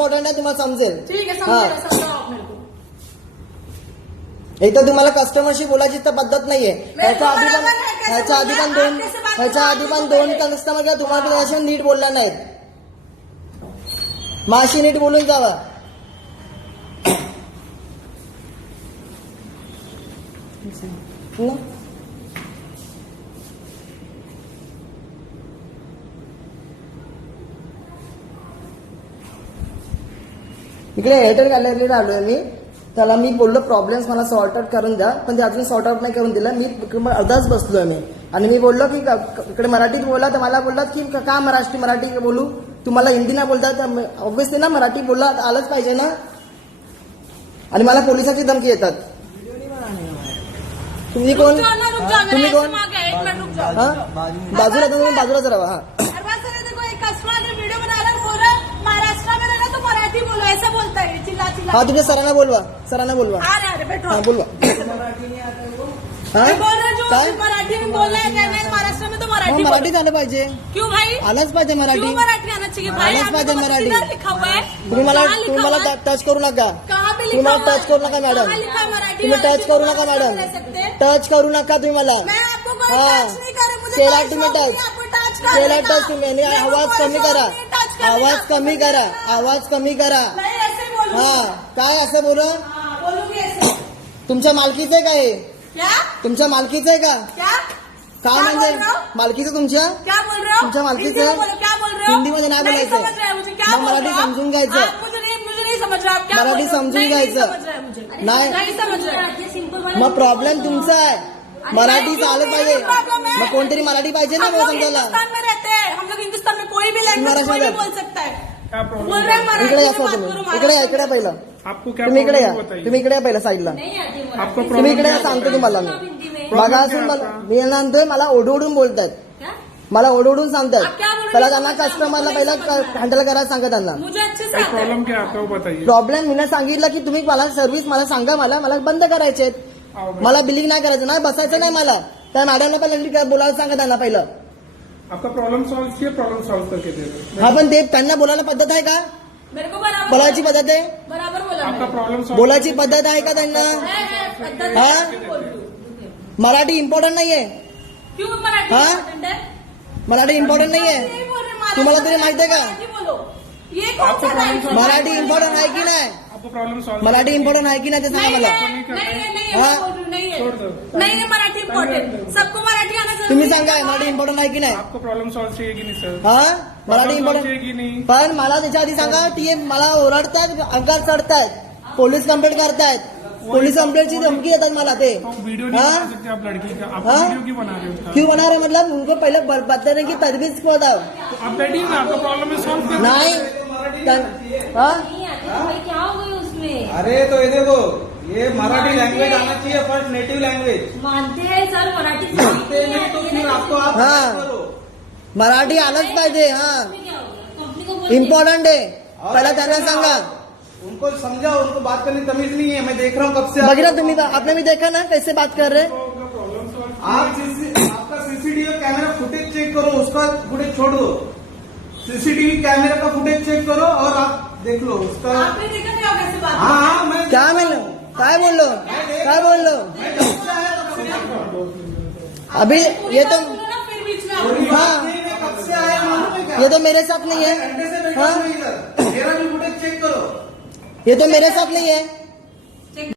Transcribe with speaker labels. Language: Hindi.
Speaker 1: इम्पॉर्टंट आहे तुम्हाला समजेल
Speaker 2: ठीक है हाँ। समझेगा समझाओ आप मेरे को
Speaker 1: एक तर तुम्हाला कस्टमरशी बोलायची तर पद्धत नाहीये ह्याच्या आधी पण ह्याच्या आधी पण? दोन ह्याच्या? आधी पण दोन कैसे कस्टमर काय तुम्हाला त्याच्या नीट बोलला नाहीत माशी नीट बोलून जावा हं? इकडे एअरटेल गॅलरीला आलोय मी. त्याला मी बोललो प्रॉब्लेम्स मला सॉर्ट आउट करून द्या. पण ते अजून सॉर्ट आउट नाही करून दिलं. मी अर्धाच बसलोय मी. आणि मी बोललो की इकडे मराठीत बोला. तर मला बोललात की क- का मराठी मराठी बोलू? तुम्हाला हिंदी नाही बोलता तर ऑब्व्हियसली ना मराठी बोलला आलंच पाहिजे ना. आणि मला पोलिसाची धमकी येतात. तुम्ही कोण?
Speaker 2: ना तुम्ही कोण?
Speaker 1: हा? बाजूला तुम्ही बाजूलाच राहा हा. है, है, में तो है हा तुमच्या सरांना बोलवा सरांना बोलवा
Speaker 2: हा बोलवा। हा? मैं हूँ मराठी में है है महाराष्ट्र में तो मराठी
Speaker 1: मराठी झालं पाहिजे। क्यों भाई? आलंच पाहिजे मराठी।
Speaker 2: मराठी आना चाहिए भाई?
Speaker 1: आलंच पाहिजे मराठी.
Speaker 2: लिखा हुआ है?
Speaker 1: तुम्ही मला तुम्ही मला टच करू नका।
Speaker 2: तुम्ही मला
Speaker 1: टच करू नका है? मॅडम है तुम्ही टच करू नका महाराष्ट्र मॅडम में हैं? टच करू नका तुम्ही मला।
Speaker 2: मैं हाँ.
Speaker 1: केला तुम्ही टच. केला टच तुम्ही आवाज़ कमी करा। आवाज़ कमी करा। आवाज़ कमी करा। मैं हा काय असं बोला तुमच्या मालकीचं आहे काय तुमच्या मालकीचं आहे का? काय म्हणजे? मालकीचं तुमच्या? तुमच्या मालकीचं? हिंदीमध्ये नाही बोलायचं. मराठी समजून घ्यायचं. मराठी समजून घ्यायचं. नाही. मग प्रॉब्लेम तुमचा आहे. मराठी चालत पाहिजे. मग कोणतरी मराठी पाहिजे ना मला समजायला
Speaker 2: हिंदुस्तान में कोई भी क्या प्रॉब्लम बोल रहे हैं मराठी
Speaker 1: इकडे में या बात तुम्ही इकडे या इकडे में. पहिलं.
Speaker 3: आपको क्या तुम्ही इकडे
Speaker 1: या प्रॉब्लम बताइए तुम्ही इकडे या पहिलं साईडला आपको तुम्ही इकडे क्या या सांगतो? तुम्हाला. मी बघा असून मला मी नंतर मला ओढवडून बोलतायत. मला ओढवडून सांगतात आप क्या बोल हो? त्यांना कस्टमरला पहिला हँडल करायला सांगा त्यांना.
Speaker 2: मुझे अच्छे से भाई आता है
Speaker 3: प्रॉब्लम क्या है आपका वो बताइए.
Speaker 1: प्रॉब्लेम मी सांगितलं की तुम्ही मला सर्व्हिस मला सांगा मला मला बंद करायचे आओ भाई. मला बिलिंग नाही करायचं. नाही बसायचं नाही मला. त्या मॅडमला पहिला बोलायला सांगा त्यांना पहिलं.
Speaker 3: आपका प्रॉब्लम सॉल्व किया प्रॉब्लम सॉल्व करके दे
Speaker 1: दो हा पण ते त्यांना बोलायला पद्धत आहे का मेरे को बराबर बोलायची पद्धत आहे
Speaker 2: बराबर बोला आपका मैंने.
Speaker 3: प्रॉब्लम सॉल्व
Speaker 1: बोलायची पद्धत आहे का त्यांना है,
Speaker 2: है, पद्धत
Speaker 1: हाँ? है, बोल हूँ. मराठी इम्पॉर्टंट नाहीये
Speaker 2: क्यों मराठी हाँ? important है?
Speaker 1: मराठी इम्पॉर्टंट नाहीये यही बोल रहे हैं, तुम्हाला तरी माहिती आहे का? मराठी
Speaker 2: बोलो ये कौन आपको सा प्रॉब्लम
Speaker 1: right है? मराठी इम्पॉर्टंट आहे की नाही
Speaker 3: आपको प्रॉब्लम सॉल्व
Speaker 1: मराठी इम्पॉर्टंट आहे की नाही ते
Speaker 2: सांगा नहीं मला है, नहीं है, नहीं है, हाँ? मैं बोल रही हूँ, नहीं छोड़ है दो नहीं है मराठी इम्पोर्टेंट सबको मराठी आना
Speaker 1: तुम्ही सांगा मराठी इम्पॉर्टंट आहे की नाही?
Speaker 3: आपको प्रॉब्लम सॉल्व चाहिए कि नहीं सर
Speaker 1: हा? मराठी इम्पॉर्टंट चाहिए कि नहीं? पण मला त्याच्या आधी सांगा ती मला ओरडतात अंगात चढतायत पोलीस कंप्लेंट करतायत. पोलीस कंप्लेंटची धमकी येतात मला ते. तो
Speaker 3: वीडियो नहीं हाँ? बना सकते आप लड़की का. आप हाँ? वीडियो क्यों बना रहे हो
Speaker 1: उसका क्यों बना रहे मतलब उनको पहले ब- बताने की तजवीज को बताओ? तो
Speaker 3: आप बैठिए ना आपका प्रॉब्लम है सॉल्व कर
Speaker 1: नाही।
Speaker 2: तन- हा? नहीं आती तो भाई क्या हो उसमें
Speaker 3: अरे तो ये देखो ये मराठी लैंग्वेज आना चाहिए फ़र्स्ट नेटिव लैंग्वेज
Speaker 2: मानते हैं सर मराठी
Speaker 3: मानते नहीं तो फिर आपको आप
Speaker 1: हाँ। करो। मराठी आलंच पाहिजे हा। हो। इम्पॉर्टंट आहे पहिला त्यांना सांगा।
Speaker 3: उनको समझाओ उनको बात करने तमीज नहीं है मैं देख रहा हूँ कब से
Speaker 1: बघितलं तुम्ही आपने भी देखा ना कैसे बात कर रहे
Speaker 3: आप CC आपका सीसीटीवी कैमरा फुटेज चेक करो उसका फुटेज छोड़ दो। सीसीटीवी कैमरा का फुटेज चेक करो और आप देख लो उसका आपने
Speaker 2: देखा नहीं होगा ऐसे बात
Speaker 1: हाँ हाँ मैं क्या म्हणलो काय
Speaker 3: काय से आया तब से देख
Speaker 1: अभी ये तो
Speaker 2: बोलो
Speaker 1: हाँ। क्या ये तो मेरे साथ नहीं है।
Speaker 3: हाँ। मेरा भी फुटेज चेक करो।
Speaker 1: ये तो मेरे साथ नहीं है।